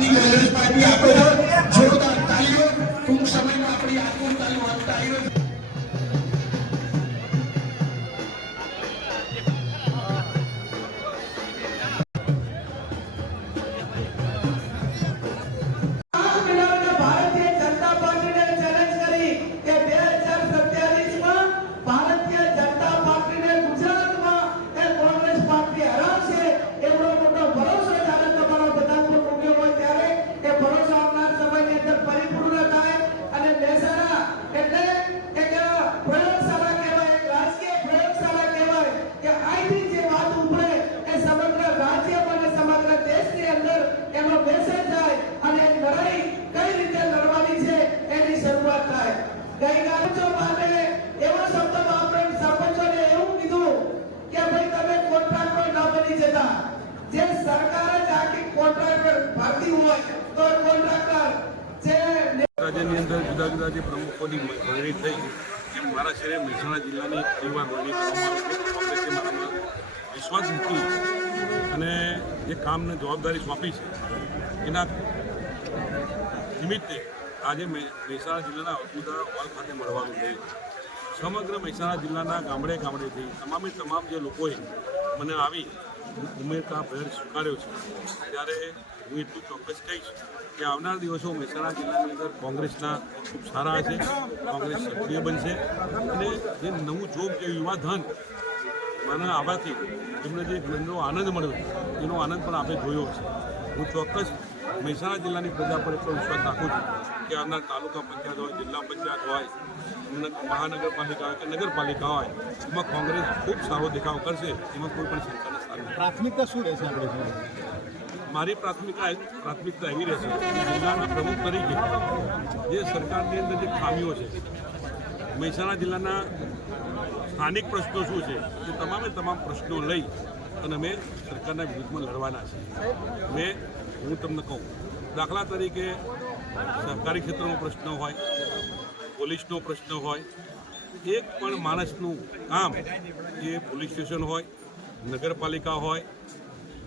Congress party આપે જોરદાર તાલીઓ ટૂંક સમયમાં આપણી આત્મ તાલીઓ રાજ્યની અંદર જુદા જુદા જે પ્રમુખોની વરણી થઈ એમ મારા શહેરે મહેસાણા જિલ્લાની પરિવાર વરણી કરવામાં કોંગ્રેસે મારામાં વિશ્વાસ મૂકી અને જે કામને જવાબદારી સોંપી છે એના નિમિત્તે આજે મહેસાણા જિલ્લાના અવધૂતા હોલ ખાતે મળવાનું છે. સમગ્ર મહેસાણા જિલ્લાના ગામડે ગામડેથી તમામ જે લોકોએ મને આવી ઉમેદવાર ભેર સ્વીકાર્યો છે ત્યારે હું એટલું ચોક્કસ કહીશ કે આવનાર દિવસો મહેસાણા જિલ્લાની અંદર કોંગ્રેસના ખૂબ સારા હશે, કોંગ્રેસ સક્રિય બનશે અને જે નવું જોગ જે યુવા ધન મને આવવાથી એમને જે એમનો આનંદ મળ્યો એનો આનંદ પણ આપણે જોયો હશે. હું ચોક્કસ મહેસાણા જિલ્લાની પ્રજા પર એટલો વિશ્વાસ રાખું છું કે આવનાર તાલુકા પંચાયત હોય, જિલ્લા પંચાયત હોય, મહાનગરપાલિકા હોય કે નગરપાલિકા હોય એમાં કોંગ્રેસ ખૂબ સારો દેખાવ કરશે, એમાં કોઈ પણ શંકાને સ્થાન નથી. પ્રાથમિકતા શું રહેશે આપણે? મારી પ્રાથમિકતા એવી રહેશે કે જિલ્લાના પ્રમુખ તરીકે જે સરકારની અંદર જે ખામીઓ છે, મહેસાણા જિલ્લાના સ્થાનિક પ્રશ્નો શું છે એ તમામ પ્રશ્નો લઈ અને અમે સરકારના વિરુદ્ધમાં લડવાના છીએ. હું તમને કહું, દાખલા તરીકે સહકારી ક્ષેત્રનો પ્રશ્ન હોય, પોલીસનો પ્રશ્ન હોય, એક પણ માણસનું કામ એ પોલીસ સ્ટેશન હોય, નગરપાલિકા હોય,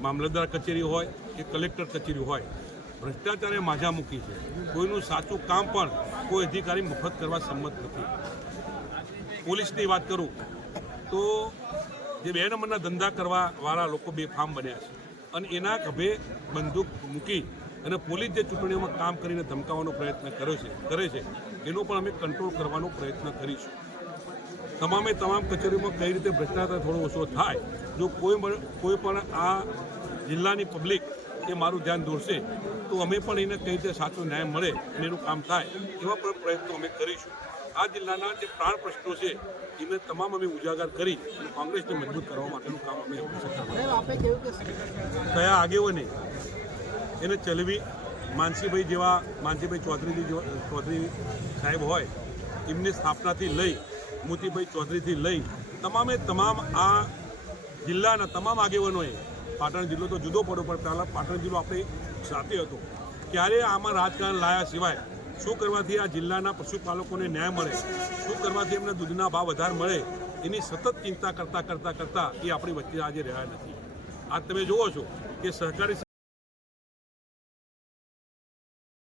મામલતદાર કચેરી હોય કે કલેક્ટર કચેરી હોય, ભ્રષ્ટાચારે માઝા મૂકી છે. કોઈનું સાચું કામ પણ કોઈ અધિકારી મફત કરવા સંમત નથી. પોલીસની વાત કરું તો જે 2 નંબરના ધંધા કરવાવાળા લોકો બેફામ બન્યા છે અને એના ખભે બંદૂક મૂકી અને પોલીસ જે ચૂંટણીઓમાં કામ કરીને ધમકાવવાનો પ્રયત્ન કરે છે એનો પણ અમે કંટ્રોલ કરવાનો પ્રયત્ન કરીશું. તમામ કચેરીઓમાં કઈ રીતે ભ્રષ્ટાચાર થોડો ઓછો થાય, જો કોઈ પણ આ જિલ્લાની પબ્લિક એ મારું ધ્યાન દોરશે તો અમે પણ એને કઈ રીતે સાચો ન્યાય મળે અને એનું કામ થાય એવા પણ પ્રયત્નો અમે કરીશું. આ જિલ્લાના જે પ્રાણ પ્રશ્નો છે એને તમામ અમે ઉજાગર કરી અને કોંગ્રેસને મજબૂત કરવા માટેનું કામ અમે કયા આગેવાને એને ચલવી માનસીભાઈ ચૌધરી સાહેબ હોય એમની સ્થાપનાથી લઈ મોતીભાઈ ચૌધરીથી લઈ તમામ આ જિલ્લાના તમામ આગેવાનોએ, પાટણ જિલ્લો તો જુદો પડ્યો પણ પહેલાં પાટણ જિલ્લો આપણે સાથે હતો, ક્યારે આમાં રાજકારણ લાયા સિવાય શું કરવાથી આ જિલ્લાના પશુપાલકોને ન્યાય મળે, શું કરવાથી એમને દૂધના ભાવ વધારે મળે એની સતત ચિંતા કરતાં એ આપણી વચ્ચે આજે રહ્યા નથી. આ તમે જુઓ છો કે સહકારી